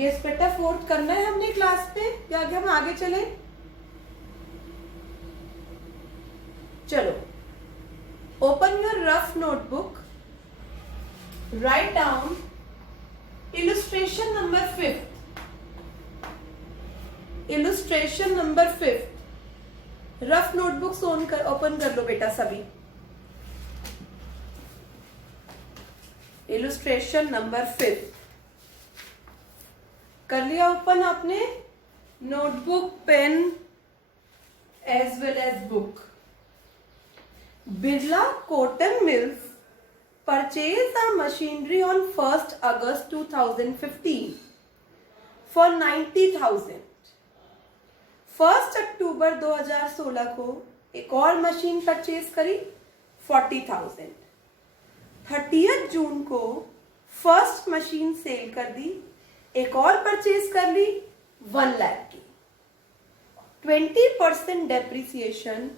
Yes बेटा, fourth करना है हमने क्लास पे या आगे हम आगे चले? चलो, open your rough notebook, right down illustration number 5। Illustration number 5। Rough notebooks open कर लो बेटा सभी। इलस्ट्रेशन नंबर 5 कर लिया ओपन आपने? Notebook, pen as well as book. Birla cotton mills purchased the machinery on 1st August 2015 for 90,000। 1 अक्टूबर 2016 को एक और मशीन परचेज करी 40,000। 30 जून को फर्स्ट मशीन सेल कर दी, एक और परचेज कर ली 1 लाख की। 20% डेप्रिसिएशन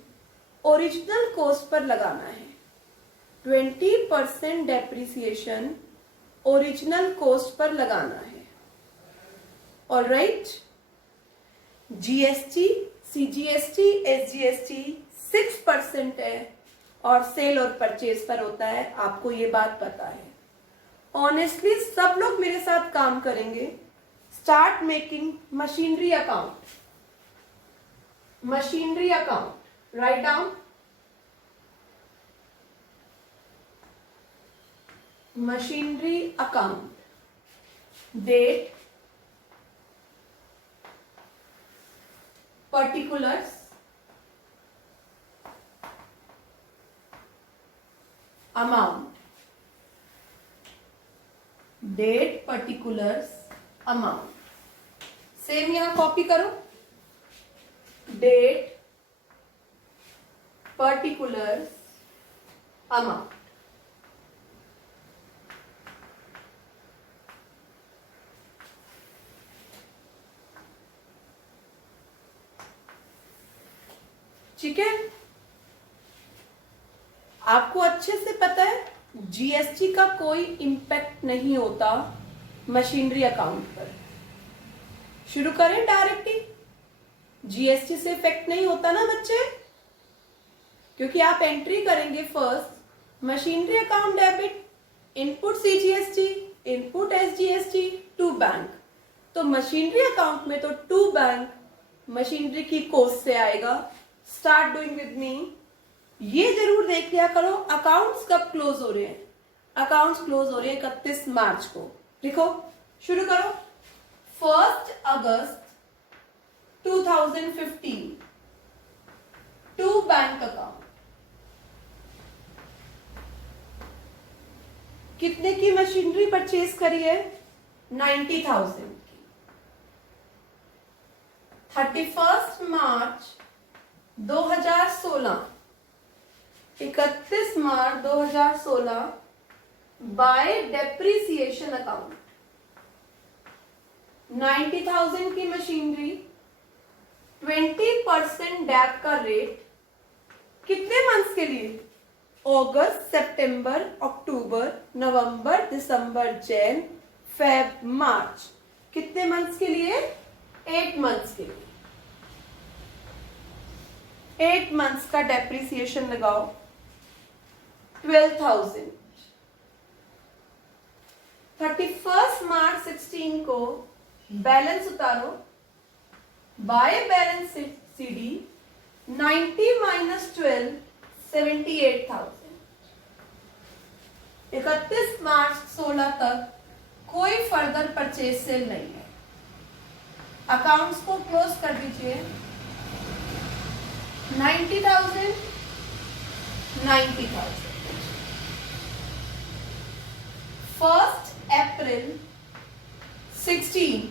ओरिजिनल कॉस्ट पर लगाना है। 20% डेप्रिसिएशन ओरिजिनल कॉस्ट पर लगाना है। ऑलराइट, जीएसटी, सीजीएसटी, एसजीएसटी 6% है और सेल और परचेज पर होता है, आपको ये बात पता है। ऑनेस्टली सब लोग मेरे साथ काम करेंगे। Start making machinery account. Machinery account write down. Machinery account, date, particulars, amount. Date, particulars, amount. Same यहां कॉपी करो। Date, particulars, amount. ठीक है, आपको अच्छे से पता है जीएसटी का कोई इंपैक्ट नहीं होता मशीनरी अकाउंट पर। शुरू करें डायरेक्ट ही। जीएसटी से इफेक्ट नहीं होता ना बच्चे, क्योंकि आप एंट्री करेंगे first machinery account debit, input CGST, input SGST, to bank. तो मशीनरी अकाउंट में तो टू बैंक मशीनरी की कॉस्ट से आएगा। Start doing with me. ये जरूर देख लिया करो अकाउंट्स कब क्लोज हो रहे हैं। अकाउंट्स क्लोज हो रहे हैं 31 मार्च को। लिखो, शुरू करो। 1 अगस्त 2015 टू बैंक अकाउंट। कितने की मशीनरी परचेज करी है? 90,000 की। 31 मार्च 2016, 31 मार्च 2016 बाय डेप्रिसिएशन अकाउंट। 90,000 की मशीनरी, 20% डेप का रेट कितने मंथ्स के लिए? अगस्त, सितंबर, अक्टूबर, नवंबर, दिसंबर, जैन, फेब, मार्च। कितने मंथ्स के लिए? 8 मंथ्स के लिए। 8 मंथ्स का डेप्रिसिएशन लगाओ 12,000। 31 मार्च 16 को बैलेंस उतारो। By balance CD 90 minus 12 78,000। 31 मार्च 16 तक कोई फर्दर परचेज सेल नहीं है। अकाउंट्स को क्लोज कर दीजिए। 90,000, 90,000। 1 अप्रैल 16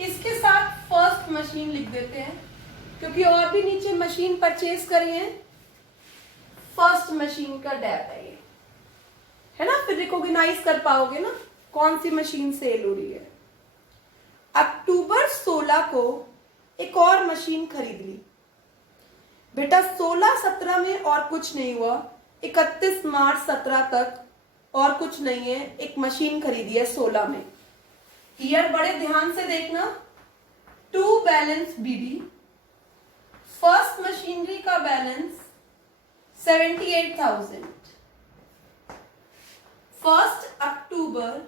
इसके साथ फर्स्ट मशीन लिख देते हैं, क्योंकि और भी नीचे मशीन परचेज करी है। फर्स्ट मशीन का डेप है ये, है ना? फिर रिकॉग्नाइज कर पाओगे ना कौन सी मशीन सेल हो रही है। अक्टूबर 16 को एक और मशीन खरीद ली बेटा। 16-17 में और कुछ नहीं हुआ। 31 मार्च 17 तक और कुछ नहीं है। एक मशीन खरीदी है 16 में। ईयर बड़े ध्यान से देखना। To balance BD, first machinery का बैलेंस 78,000, 1 अक्टूबर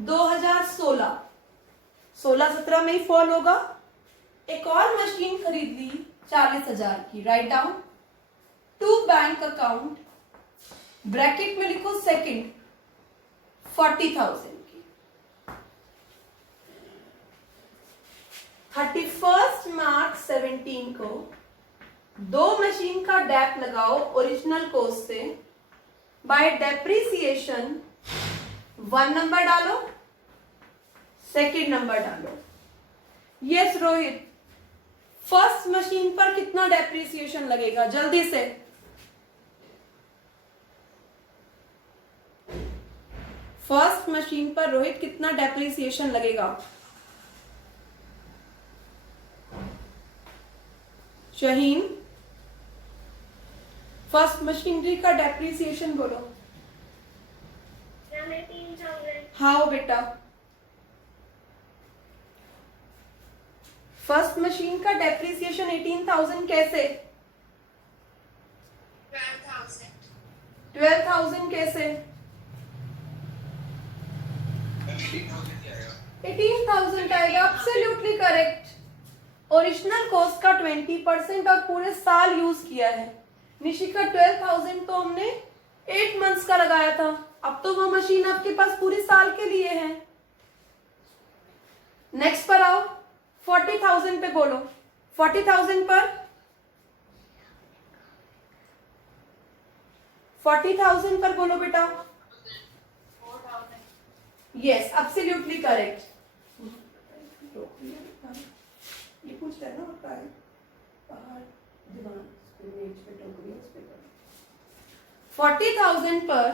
2016, 16-17 में ही फॉल होगा। एक और मशीन खरीद ली 40,000 की, write down. To bank account, bracket में लिखो सेकंड, 40,000 की। 31 मार्च 17 को दो मशीन का डैप लगाओ ओरिजिनल कॉस्ट से। बाय डेप्रिसिएशन 1 नंबर डालो, सेकंड नंबर डालो। यस रोहित, फर्स्ट मशीन पर कितना डेप्रिसिएशन लगेगा जल्दी से? फर्स्ट मशीन पर रोहित कितना डेप्रिसिएशन लगेगा? शहीन, फर्स्ट मशीनरी का डेप्रिसिएशन बोलो। 18,000। हाँ बेटा, फर्स्ट मशीन का डेप्रिसिएशन 18,000 कैसे? 12,000। 12,000 कैसे? 18,000 आएगा, एब्सोल्युटली करेक्ट। ओरिजिनल कॉस्ट का 20% और पूरे साल यूज किया है। निशिका 12,000 तो हमने 8 मंथ्स का लगाया था, अब तो वो मशीन आपके पास पूरे साल के लिए है। नेक्स्ट पर आओ, 40,000 पे बोलो। 40,000 पर 40,000 पर बोलो बेटा। 4,000। Yes, absolutely correct. ये पूछ रहा है ना आपका है बाहर दीवान मेज पे टोकरी उस पे करो। 40,000 पर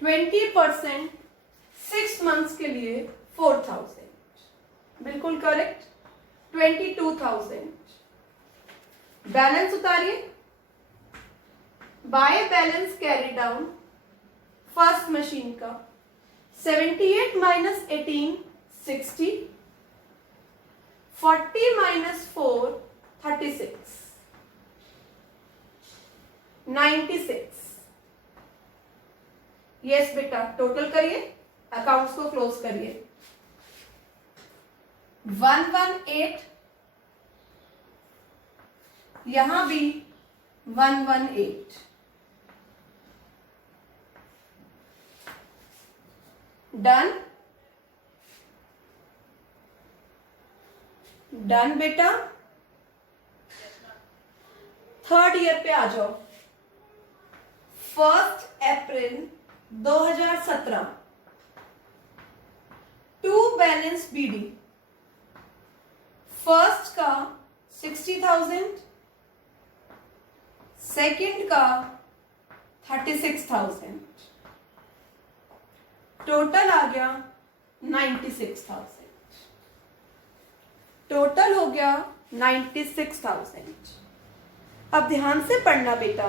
20% 6 मंथ्स के लिए 4,000, बिल्कुल करेक्ट। 22,000 बैलेंस उतारिए। By balance carry down first machine का 78 माइनस 18 60, 40 माइनस 4 36, 96। यस बेटा, टोटल करिए, अकाउंट्स को क्लोज करिए। 118, यहां भी 118। डन, डन बेटा। थर्ड ईयर पे आ जाओ। 1 अप्रैल 2017, टू बैलेंस बीडी, फर्स्ट का 60,000, सेकंड का 36,000, टोटल आ गया 96,000। टोटल हो गया 96,000। अब ध्यान से पढ़ना बेटा।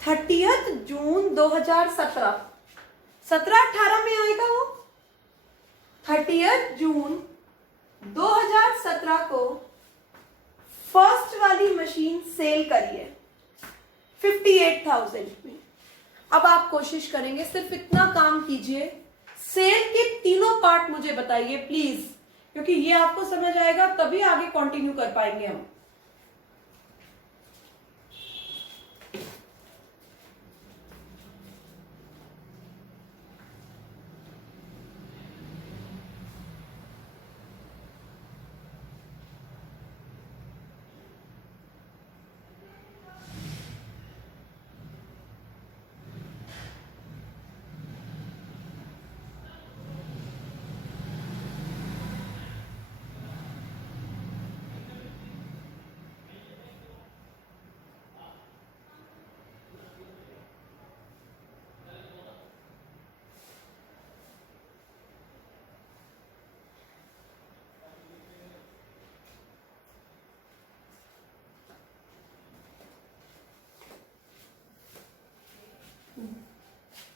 30 जून 2017, 17-18 में आएगा वो। 30 जून 2017 को फर्स्ट वाली मशीन सेल करी है 58,000 में। अब आप कोशिश करेंगे, सिर्फ इतना काम कीजिए, सेल के तीनों पार्ट मुझे बताइए प्लीज, क्योंकि ये आपको समझ आएगा तभी आगे कंटिन्यू कर पाएंगे हम।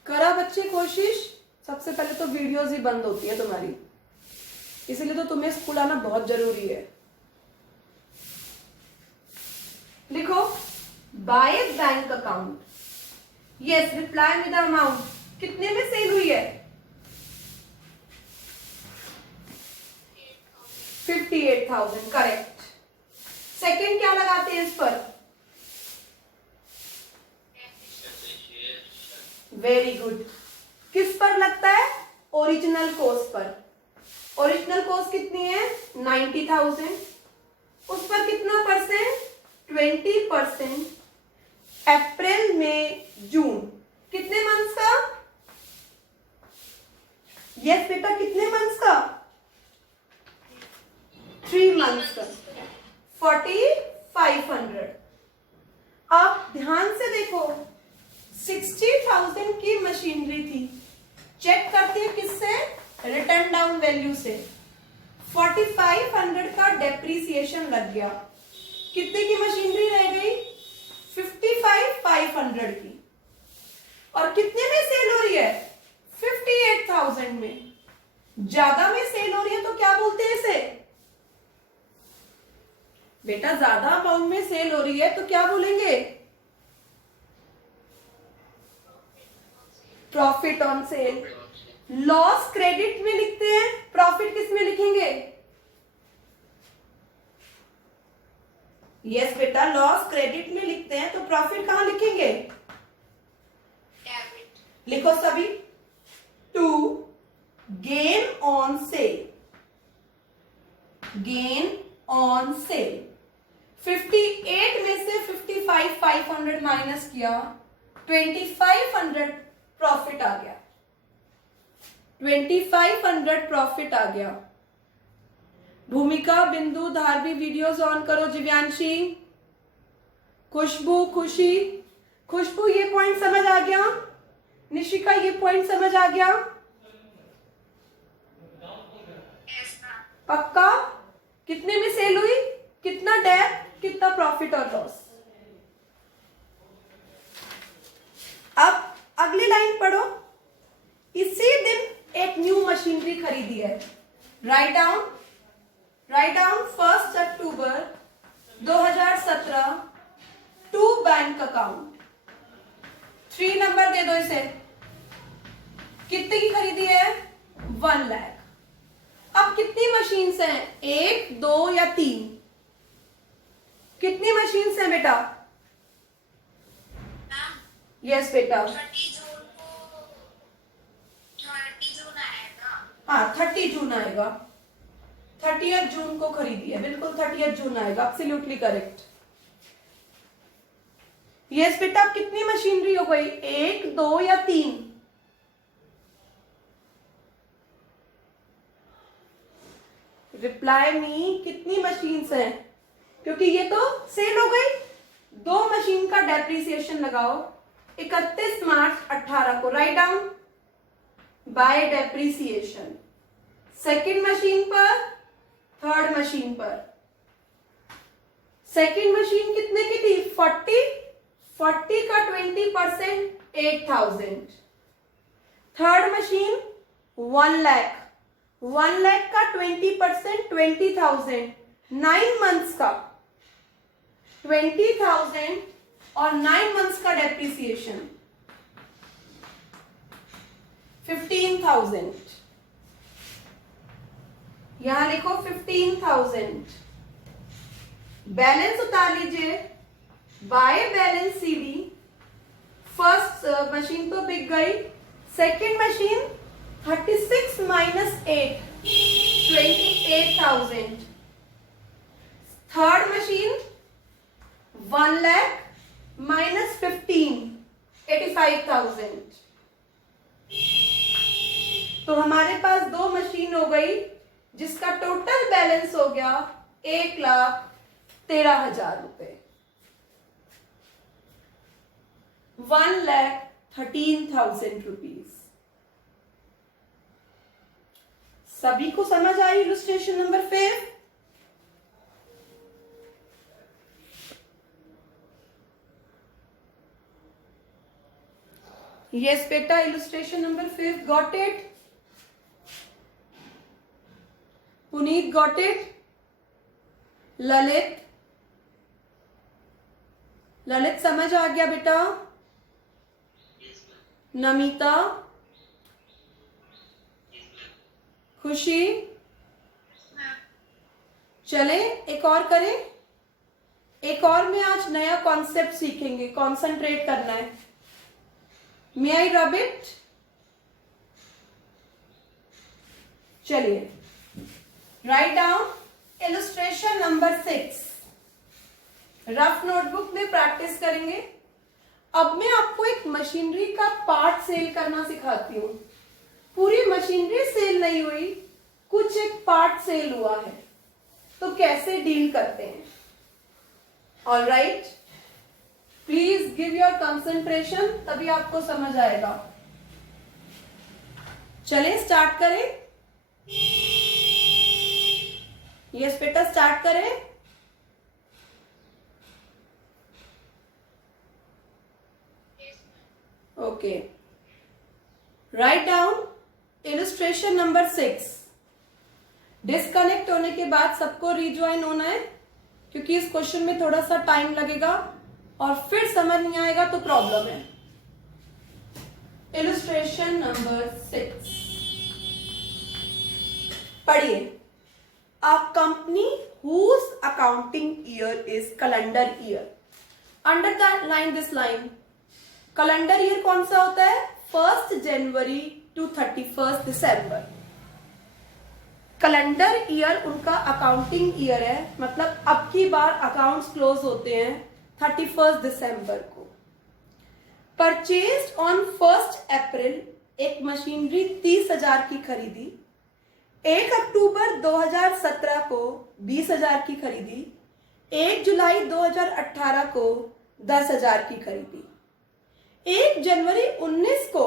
करा बच्चे कोशिश? सबसे पहले तो वीडियोस ही बंद होती है तुम्हारी, इसलिए तो तुम्हें स्कूल आना बहुत जरूरी है। लिखो by bank account, yes reply with amount, कितने में सेल हुई है? 58,000, करेक्ट। सेकंड क्या लगाते हैं इस पर? Very good. किस पर लगता है? ओरिजिनल कॉस्ट पर। ओरिजिनल कॉस्ट कितनी है? 90,000। उस पर कितना परसेंट? 20%। अप्रैल मई जून, कितने मंथ्स का? यस बेटा, कितने मंथ्स का? 3 मंथ्स का, 4500। अब ध्यान से देखो, 60,000 की मशीनरी थी, चेक करती है किससे? रिटर्न डाउन वैल्यू से। 4500 का डेप्रीसिएशन लग गया, कितने की मशीनरी रह गई? 55,500 की। और कितने में सेल हो रही है? 58,000 में। ज्यादा में सेल हो रही है तो क्या बोलते हैं इसे? बेटा ज्यादा अमाउंट में सेल हो रही है तो क्या बोलेंगे? Profit on sale. Loss credit में लिखते हैं, प्रॉफिट किस में लिखेंगे? यस बेटा, लॉस क्रेडिट में लिखते हैं तो प्रॉफिट कहां लिखेंगे? डेबिट। लिखो सभी। To gain on sale, gain on sale. 58 में से 55,500 माइनस किया, 2500 प्रॉफिट आ गया। 2500 प्रॉफिट आ गया। भूमिका, बिंदु, धारवी वीडियोस ऑन करो। दिव्यांशी, खुशबू, खुशी, खुशबू ये पॉइंट समझ आ गया? निशिका ये पॉइंट समझ आ गया? Yes ma'am. पक्का? कितने में सेल हुई? कितना डेट, कितना प्रॉफिट और लॉस? अब अगली लाइन पढ़ो। इसी दिन एक न्यू मशीनरी खरीदी है। राइट डाउन 1 अक्टूबर 2017 टू बैंक अकाउंट। 3 नंबर दे दो इसे। कितने की खरीदी है? 1 लाख। अब कितनी मशीन्स हैं? 1, 2 या 3? कितनी मशीन्स हैं बेटा? मैम यस बेटा। 30 जून को 30 जून आएगा। हाँ 30 जून आएगा। 30 जून को खरीदी है, बिल्कुल 30 जून आएगा, एब्सोल्युटली करेक्ट। यस बेटा, अब कितनी मशीनरी हो गई? 1, 2 या 3? रिप्लाई मी, कितनी मशीन्स हैं? क्योंकि ये तो सेल हो गई। 2 मशीन का डेप्रीसिएशन लगाओ। 31 मार्च 18 को write down by depreciation. Second machine पर, थर्ड मशीन पर। सेकंड मशीन कितने की थी? 40 का 20% 8,000। थर्ड मशीन 1 लाख, 1 लाख का 20% 20,000। 9 मंथ्स का 20,000 और 9 मंथ्स का डेप्रीसिएशन 15,000। यहां लिखो 15,000। बैलेंस उतार लीजिए। By balance CD. First machine तो बिक गई। Second machine 36 minus 8 28,000। Third machine 1 lakh minus 15 85,000। तो हमारे पास 2 मशीन हो गई जिसका टोटल बैलेंस हो गया 1,13,000 रुपए। 1,13,000 रुपीज। सभी को समझ आई इलस्ट्रेशन नंबर 5? यस बेटा, illustration number 5 got it. Puneet got it? Lalit, Lalit समझ आ गया बेटा? नमिता, खुशी, चले एक और करें। एक और में आज नया कॉन्सेप्ट सीखेंगे, कॉन्सेंट्रेट करना है। मे आई रब इट? चलिए, write down illustration number 6। Rough notebook में प्रैक्टिस करेंगे। अब मैं आपको एक मशीनरी का पार्ट सेल करना सिखाती हूँ। पूरी मशीनरी सेल नहीं हुई, कुछ एक पार्ट सेल हुआ है, तो कैसे डील करते हैं। All right, please give your concentration, तभी आपको समझ आएगा। चले स्टार्ट करें। यस बेटा, स्टार्ट करें। Okay, right down illustration number 6। Disconnect होने के बाद सबको रिज्वाइन होना है, क्योंकि इस क्वेश्चन में थोड़ा सा टाइम लगेगा और फिर समझ नहीं आएगा तो प्रॉब्लम है। इलस्ट्रेशन नंबर 6 पढ़िए। A company whose accounting year is calendar year, underline this line। Calendar year कौन सा होता है? 1 जनवरी टू 31 दिसंबर। कैलेंडर ईयर उनका अकाउंटिंग ईयर है, मतलब अब की बार अकाउंट्स क्लोज होते हैं 31 दिसंबर को। परचेज्ड ऑन 1 अप्रैल एक मशीनरी 30,000 की खरीदी। 1 अक्टूबर 2017 को 20,000 की खरीदी। 1 जुलाई 2018 को 10,000 की खरीदी। 1 जनवरी 19 को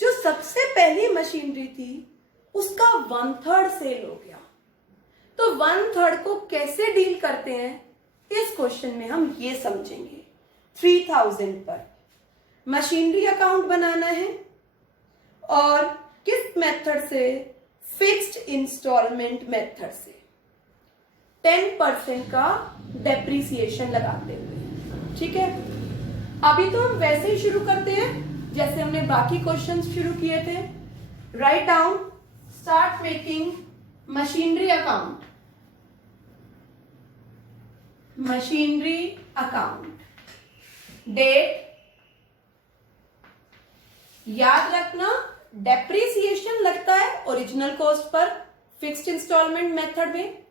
जो सबसे पहली मशीनरी थी उसका 1/3 सेल हो गया। तो 1/3 को कैसे डील करते हैं, इस क्वेश्चन में हम ये समझेंगे। 3000 पर मशीनरी अकाउंट बनाना है और किस मेथड से? फिक्स्ड इंस्टॉलमेंट मेथड से 10% का डेप्रिसिएशन लगाते हुए। ठीक है, अभी तो हम वैसे ही शुरू करते हैं जैसे हमने बाकी क्वेश्चंस शुरू किए थे। Write down, start making machinery account. Machinery account, date याद रखना, डेप्रिसिएशन लगता है ओरिजिनल कॉस्ट पर फिक्स्ड इंस्टॉलमेंट मेथड में,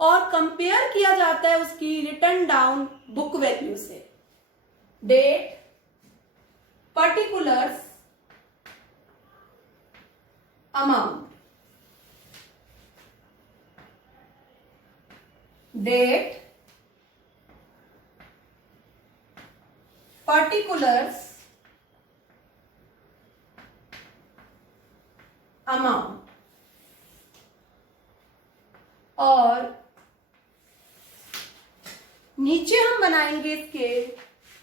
और कंपेयर किया जाता है उसकी रिटर्न डाउन बुक वैल्यू से। Date, particulars, amount. Date, particulars, amount. और नीचे हम बनाएंगे इसके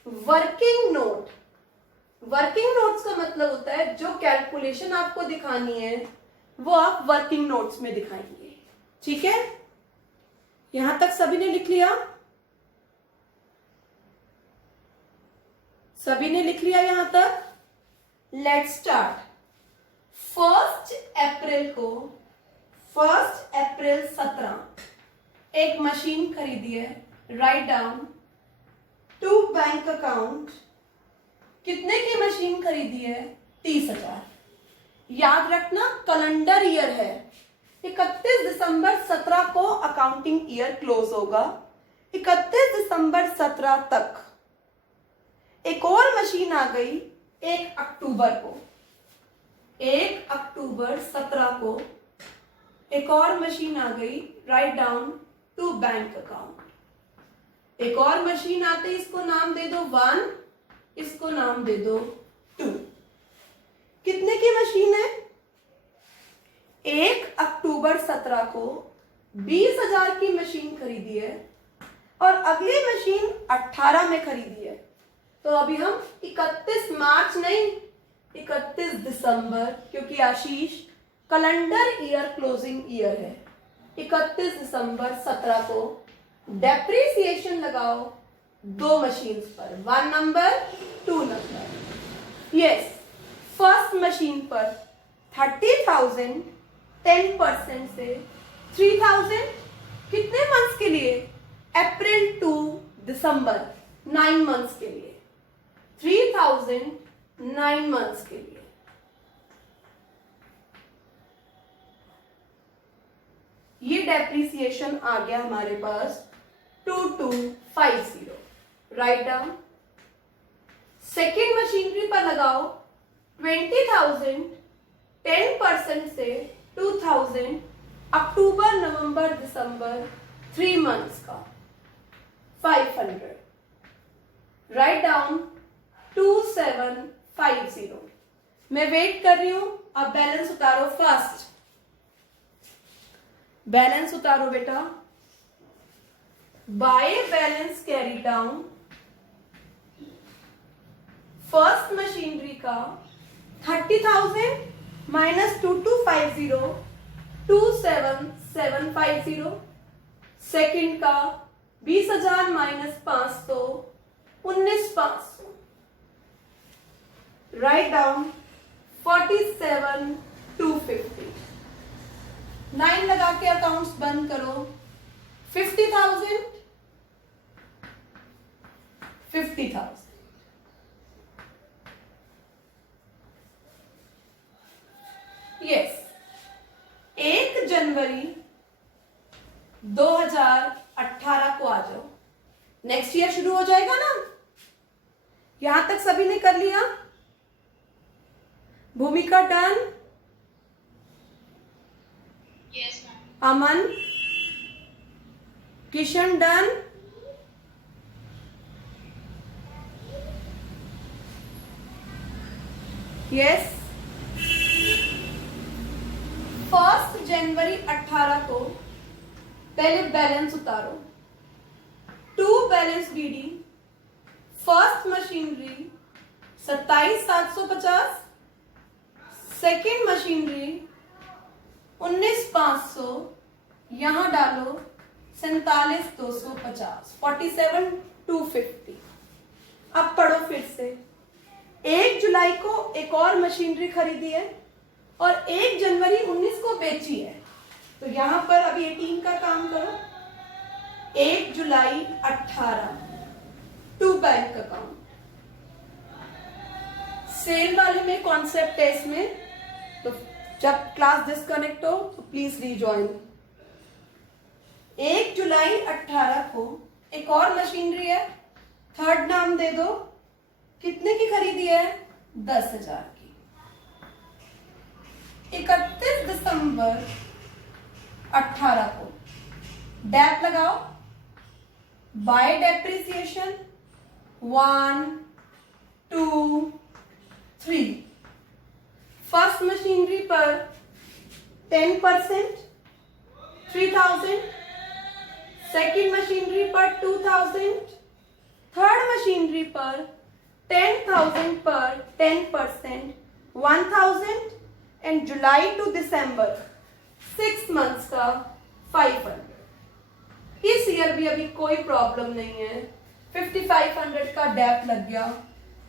वर्किंग नोट। वर्किंग नोट्स का मतलब होता है जो कैलकुलेशन आपको दिखानी है वो आप वर्किंग नोट्स में दिखाएंगे। ठीक है, यहां तक सभी ने लिख लिया? सभी ने लिख लिया यहां तक? Let's start. 1 अप्रैल को 1 अप्रैल 17 एक मशीन खरीदी है। Write down to bank account. कितने की मशीन खरीदी है? 30,000। याद रखना कैलेंडर ईयर है, 31 दिसंबर 17 को अकाउंटिंग ईयर क्लोज होगा। 31 दिसंबर 17 तक एक और मशीन आ गई 1 अक्टूबर को। 1 अक्टूबर 17 को एक और मशीन आ गई। Write down to bank account. एक और मशीन आते, इसको नाम दे दो 1, इसको नाम दे दो 2। कितने की मशीन है? 1 अक्टूबर 17 को 20,000 की मशीन खरीदी है और अगली मशीन 18 में खरीदी है। तो अभी हम 31 मार्च नहीं, 31 दिसंबर, क्योंकि आशीष कैलेंडर ईयर क्लोजिंग ईयर है, 31 दिसंबर 17 को डेप्रिसिएशन लगाओ दो मशीन्स पर, 1 number 2 number. Yes, first machine पर 30,000 10% से 3,000 कितने मंथ्स के लिए? अप्रैल टू दिसंबर, 9 मंथ्स के लिए। 3,000 9 मंथ्स के लिए। ये डेप्रिसिएशन आ गया हमारे पास 2250। Write down. सेकेंड मशीनरी पर लगाओ 20,000 10% से 2,000 अक्टूबर नवंबर दिसंबर 3 मंथ्स का 500। Write down 2750। मैं वेट कर रही हूं, अब बैलेंस उतारो फास्ट। बैलेंस उतारो बेटा। Bye balance carry down first machinery का 30,000 माइनस 2250 27750। सेकंड का 20,000 माइनस 500 19,500। Write down 47,250। 9 लगा के अकाउंट्स बंद करो। 50,000 50,000। यस, 1 जनवरी 2018 को आ जाओ। नेक्स्ट ईयर शुरू हो जाएगा ना। यहां तक सभी ने कर लिया? Bhumika done? Yes, ma'am. Aman? Kishan done? Yes. 1 जनवरी 18 को पहले बैलेंस उतारो। 2 balance BD first machinery 27,750। Second machinery 19,500। यहां डालो 47,250 47,250। अब पढ़ो फिर से। 1 जुलाई को एक और मशीनरी खरीदी है और 1 जनवरी 19 को बेची है। तो यहां पर अभी 18 का काम करो। 1 जुलाई 18 टू बैंक अकाउंट। सेल वाले में कॉन्सेप्ट है इसमें, तो जब क्लास डिस्कनेक्ट हो तो प्लीज रीजॉइन। 1 जुलाई 18 को एक और मशीनरी है, थर्ड नाम दे दो। कितने की खरीदी है? 10,000 की। 31 दिसंबर 18 को डेप लगाओ। Bye depreciation 1 2 3। फर्स्ट मशीनरी पर 10% 3,000। सेकेंड मशीनरी पर 2,000। थर्ड मशीनरी पर 10,000 पर 10% 1,000। एंड जुलाई टू दिसंबर 6 मंथ्स का 500। इस ईयर भी अभी कोई प्रॉब्लम नहीं है। 5,500 का डेप लग गया।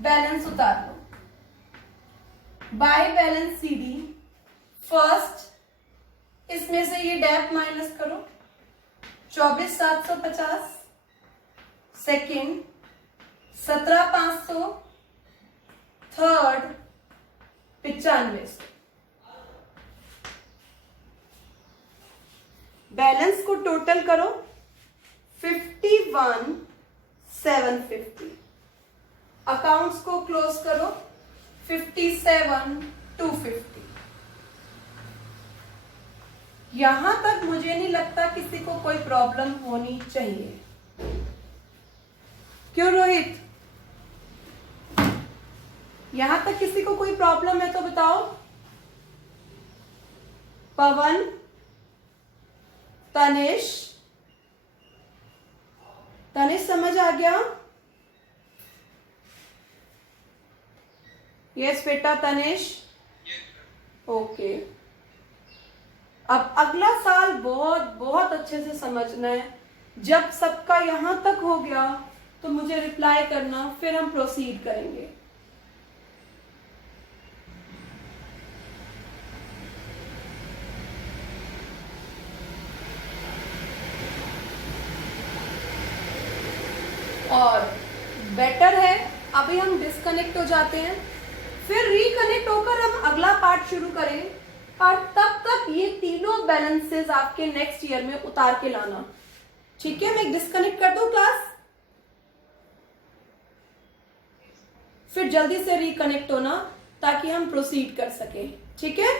बैलेंस उतार लो। बाय बैलेंस सीडी फर्स्ट, इसमें से ये डेप माइनस करो 24,750। सेकेंड 17,500। थर्ड 9500। बैलेंस को टोटल करो 51,750। अकाउंट्स को क्लोज करो 57,250। यहां तक मुझे नहीं लगता किसी को कोई प्रॉब्लम होनी चाहिए। क्यों रोहित? यहां तक किसी को कोई प्रॉब्लम है तो बताओ। पवन, तनिष समझ आ गया? यस बेटा तनिष। ओके, अब अगला साल बहुत बहुत अच्छे से समझना है। जब सबका यहां तक हो गया तो मुझे रिप्लाई करना, फिर हम प्रोसीड करेंगे। और बेटर है अभी हम डिस्कनेक्ट हो जाते हैं, फिर रिकनेक्ट होकर हम अगला पार्ट शुरू करें, और तब तक ये तीनों बैलेंसेस आपके नेक्स्ट ईयर में उतार के लाना। ठीक है, मैं डिस्कनेक्ट कर दूं क्लास, फिर जल्दी से रिकनेक्ट होना ताकि हम प्रोसीड कर सके। ठीक है,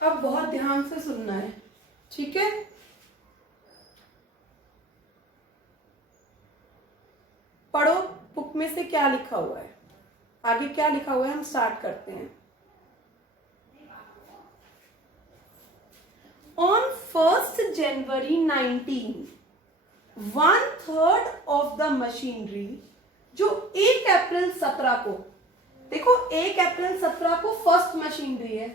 अब बहुत ध्यान से सुनना है। ठीक है, पढ़ो बुक में से क्या लिखा हुआ है, आगे क्या लिखा हुआ है, हम स्टार्ट करते हैं। On 1st January 19, 1/3 of the machinery, जो 1 अप्रैल 17 को, देखो 1 अप्रैल 17 को फर्स्ट मशीनरी है,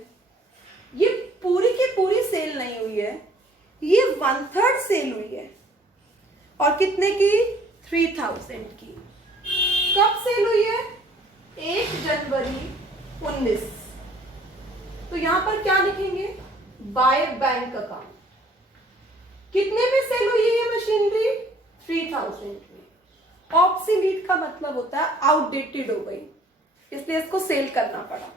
ये पूरी की पूरी सेल नहीं हुई है, ये 1/3 सेल हुई है। और कितने की? 3000 की। कब सेल हुई है? 1 जनवरी 19। तो यहां पर क्या लिखेंगे? By bank account. कितने में सेल हुई है ये मशीनरी? 3000 में। ऑब्सोलीट का मतलब होता है आउटडेटेड हो गई, इसलिए इसको सेल करना पड़ा।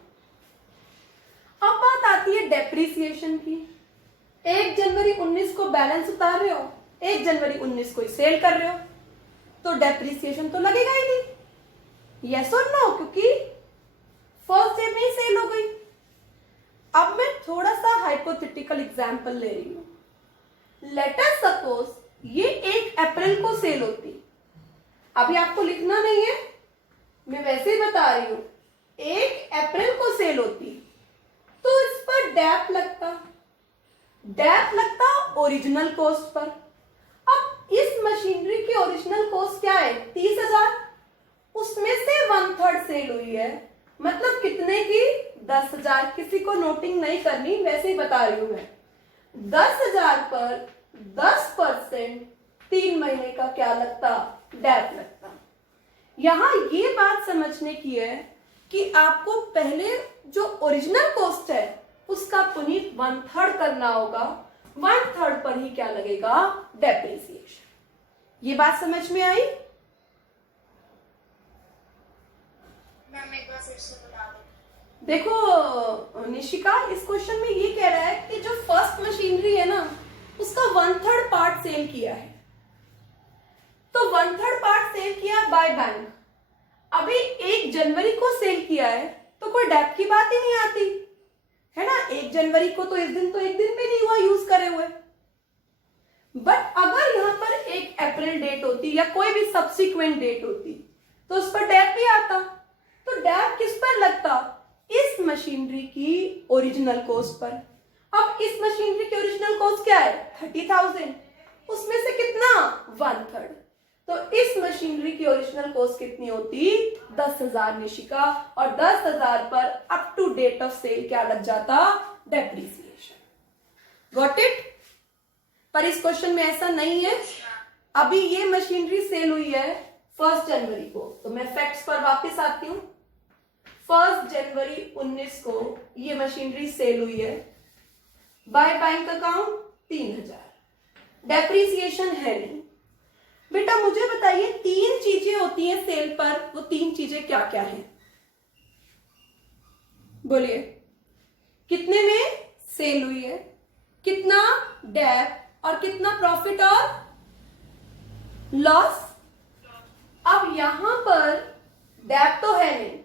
अब बात आती है डेप्रिसिएशन की। 1 जनवरी 19 को बैलेंस उतार रहे हो, 1 जनवरी 19 को ही सेल कर रहे हो, तो डेप्रिसिएशन तो लगेगा ही नहीं। यस और नो? क्योंकि फर्स्ट डे में ही सेल हो गई। अब मैं थोड़ा सा हाइपोथेटिकल एग्जांपल ले रही हूं। लेट अस सपोज ये 1 अप्रैल को सेल होती, अभी आपको लिखना नहीं है, मैं वैसे ही बता रही हूं। 1 अप्रैल को सेल होती तो इस पर डैप लगता ओरिजिनल कॉस्ट पर। अब इस मशीनरी की ओरिजिनल कॉस्ट क्या है? 30,000। उसमें से 1/3 सेल हुई है, मतलब कितने की? 10,000। किसी को नोटिंग नहीं करनी, वैसे ही बता रही हूं मैं। 10,000 पर 10% 3 महीने का क्या लगता? डैप लगता। यहां ये बात समझने की है कि आपको पहले जो ओरिजिनल कॉस्ट है उसका पुनीत 1/3 करना होगा, 1/3 पर ही क्या लगेगा? डेप्रिसिएशन। ये बात समझ में आई? मैम एक बार फिर से बता दो। देखो निशिका, इस क्वेश्चन में ये कह रहा है कि जो फर्स्ट मशीनरी है ना, उसका 1/3 पार्ट सेल किया है, तो 1/3 पार्ट सेल किया बाय बैंक। अभी 1 जनवरी को सेल किया है तो कोई डेप की बात ही नहीं आती है ना। 1 जनवरी को तो इस दिन तो एक दिन भी नहीं हुआ यूज करे हुए। बट अगर यहां पर 1 अप्रैल डेट होती या कोई भी सब्सिक्वेंट डेट होती तो उस पर डेप भी आता। तो डेप किस पर लगता? इस मशीनरी की ओरिजिनल कॉस्ट पर। अब इस मशीनरी की ओरिजिनल कॉस्ट क्या है? 30,000। उसमें से कितना? 1/3। तो इस मशीनरी की ओरिजिनल कॉस्ट कितनी होती? 10,000 निशिका। और 10,000 पर up to date of sale क्या लग जाता? डेप्रिसिएशन। Got it? पर इस क्वेश्चन में ऐसा नहीं है। अभी ये मशीनरी सेल हुई है 1 जनवरी को, तो मैं फैक्ट्स पर वापस आती हूं। 1 जनवरी 19 को ये मशीनरी सेल हुई है बाय बैंक अकाउंट 3,000। डेप्रिसिएशन है नहीं। बेटा मुझे बताइए 3 चीजें होती हैं सेल पर, वो 3 चीजें क्या क्या हैं? बोलिए, कितने में सेल हुई है, कितना डेप, और कितना प्रॉफिट और लॉस? अब यहां पर डेप तो है नहीं,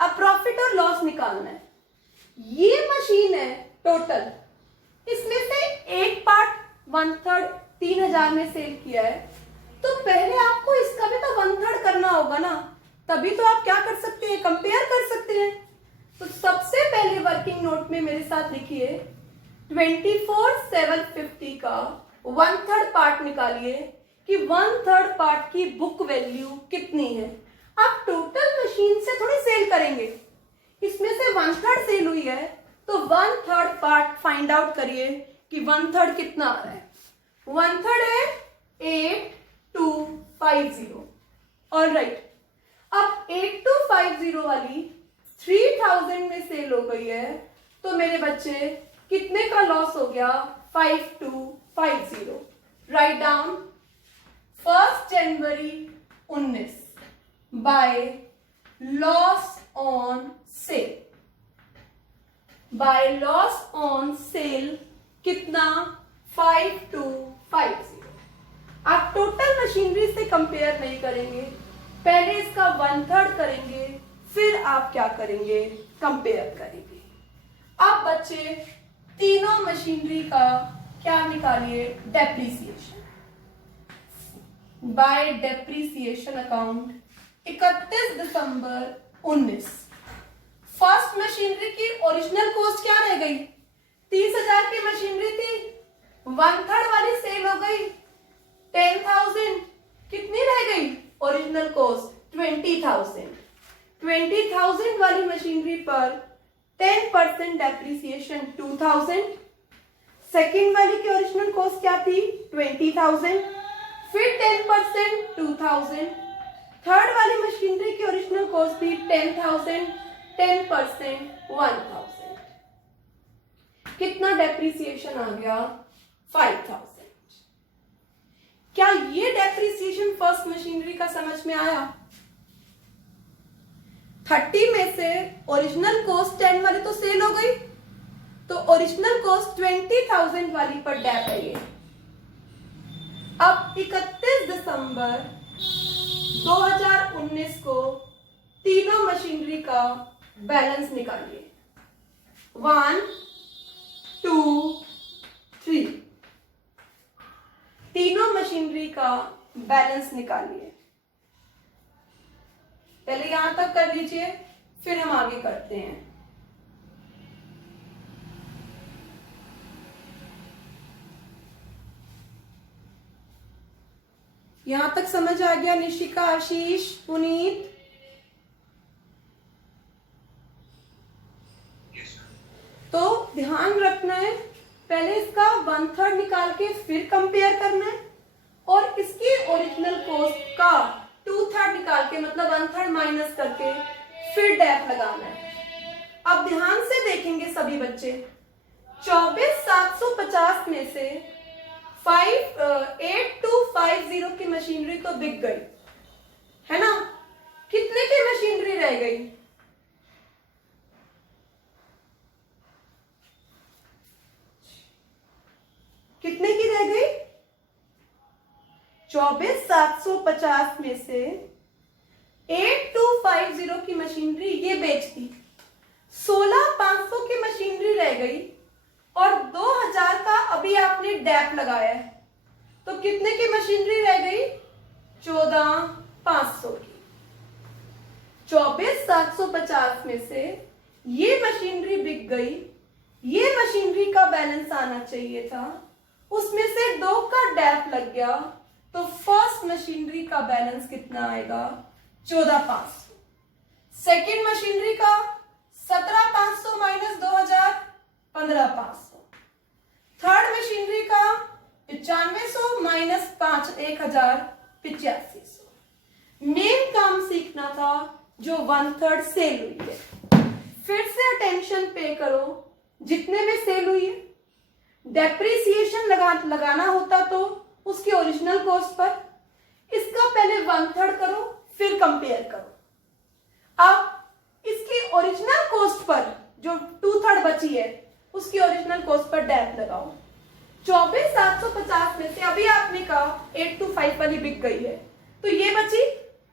अब प्रॉफिट और लॉस निकालना है। ये मशीन है टोटल, इसमें से एक पार्ट 1/3 3,000 में सेल किया है, तो पहले आपको इसका भी तो 1/3 करना होगा ना। तभी तो आप क्या कर सकते हैं? कंपेयर कर सकते हैं। तो सबसे पहले वर्किंग नोट में मेरे साथ लिखिए 24,750 का 1/3 पार्ट निकालिए कि 1/3 पार्ट की बुक वैल्यू कितनी है। आप टोटल मशीन से थोड़ी सेल करेंगे, इसमें से 1/3 सेल हुई है तो 1/3 पार्ट फाइंड आउट करिए कि 1/3 कितना आ रहा है। 1/3 है 8250। ऑलराइट, अब 8250 वाली 3000 में सेल हो गई है तो मेरे बच्चे कितने का लॉस हो गया? 5250। Right down 1 January 19 by loss on sale. By loss on sale कितना? 5250। आप टोटल मशीनरी से कंपेयर नहीं करेंगे, पहले इसका 1/3 करेंगे, फिर आप क्या करेंगे? कंपेयर करेंगे। अब बच्चे तीनों मशीनरी का क्या निकालिए? डेप्रिसिएशन। बाय डेप्रिसिएशन अकाउंट 31 दिसंबर 19। फर्स्ट मशीनरी की ओरिजिनल कॉस्ट क्या रह गई? 30,000 की मशीनरी थी, 1/3 वाली सेल हो गई 10,000। कितनी रह गई ओरिजिनल कॉस्ट? 20,000। 20,000 वाली मशीनरी पर 10% डेप्रिसिएशन 2,000। सेकेंड वाली की ओरिजिनल कॉस्ट क्या थी? 20,000, फिर 10% 2,000। थर्ड वाली मशीनरी की ओरिजिनल कॉस्ट थी 10,000, 10% 1,000। कितना डेप्रिसिएशन आ गया? 5,000। क्या ये डेप्रिसिएशन फर्स्ट मशीनरी का समझ में आया? 30 में से ओरिजिनल कॉस्ट 10 वाली तो सेल हो गई, तो ओरिजिनल कॉस्ट 20,000 वाली पर डेप है ये। अब 31 दिसंबर 2019 को तीनों मशीनरी का बैलेंस निकालिए। 1 2 3। तीनों मशीनरी का बैलेंस निकालिए। पहले यहां तक कर लीजिए, फिर हम आगे करते हैं। यहां तक समझ आ गया निशिका, आशीष, पुनीत? तो ध्यान रखना है, पहले इसका 1/3 निकाल के फिर कंपेयर करना है, और इसकी ओरिजिनल कॉस्ट का 2/3 निकाल के मतलब 1/3 माइनस करके फिर डेप लगाना है। अब ध्यान से देखेंगे सभी बच्चे, 24,750 में से 8250 की मशीनरी तो बिक गई है ना। कितने की मशीनरी रह गई? कितने की रह गई? 24,750 में से 8250 की मशीनरी ये बेच दी, 16,500 की मशीनरी रह गई, और 2,000 का अभी आपने डेप लगाया है, तो कितने की मशीनरी रह गई? 14,500 की। 24,750 में से ये मशीनरी बिक गई, ये मशीनरी का बैलेंस आना चाहिए था, उसमें से 2 का डेप लग गया, तो फर्स्ट मशीनरी का बैलेंस कितना आएगा? 14,500। सेकेंड मशीनरी का 17,500 माइनस 2,000 15,500। थर्ड मशीनरी का 9500 माइनस 1,000 8500। मेन काम सीखना था जो 1/3 सेल हुई है। फिर से अटेंशन पे करो, जितने में सेल हुई है डेप्रिसिएशन लगाना होता तो उसकी ओरिजिनल कॉस्ट पर, इसका पहले 1/3 करो फिर कंपेयर करो। अब इसकी ओरिजिनल कॉस्ट पर जो 2/3 बची है उसकी ओरिजिनल कॉस्ट पर डेप लगाओ। 24,750 में से अभी आपने कहा 825 वाली बिक गई है, तो ये बची,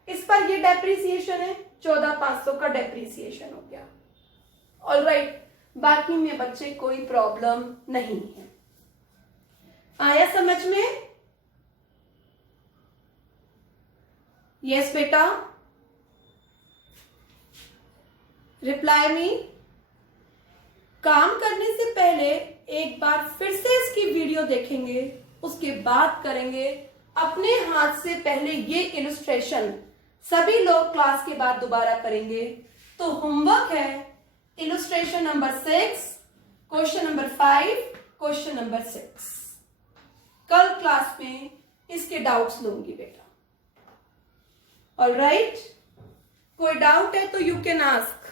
इस पर ये डेप्रिसिएशन है, 14,500 का डेप्रिसिएशन हो गया। ऑलराइट, बाकी में बच्चे कोई प्रॉब्लम नहीं है। आया समझ में? यस बेटा, रिप्लाई मी। काम करने से पहले एक बार फिर से इसकी वीडियो देखेंगे, उसके बाद करेंगे अपने हाथ से पहले ये इलस्ट्रेशन सभी लोग क्लास के बाद दोबारा करेंगे। तो होमवर्क है illustration number 6, question number 5, question number 6। कल क्लास में इसके डाउट्स लूंगी बेटा। ऑलराइट, कोई डाउट है तो यू कैन आस्क।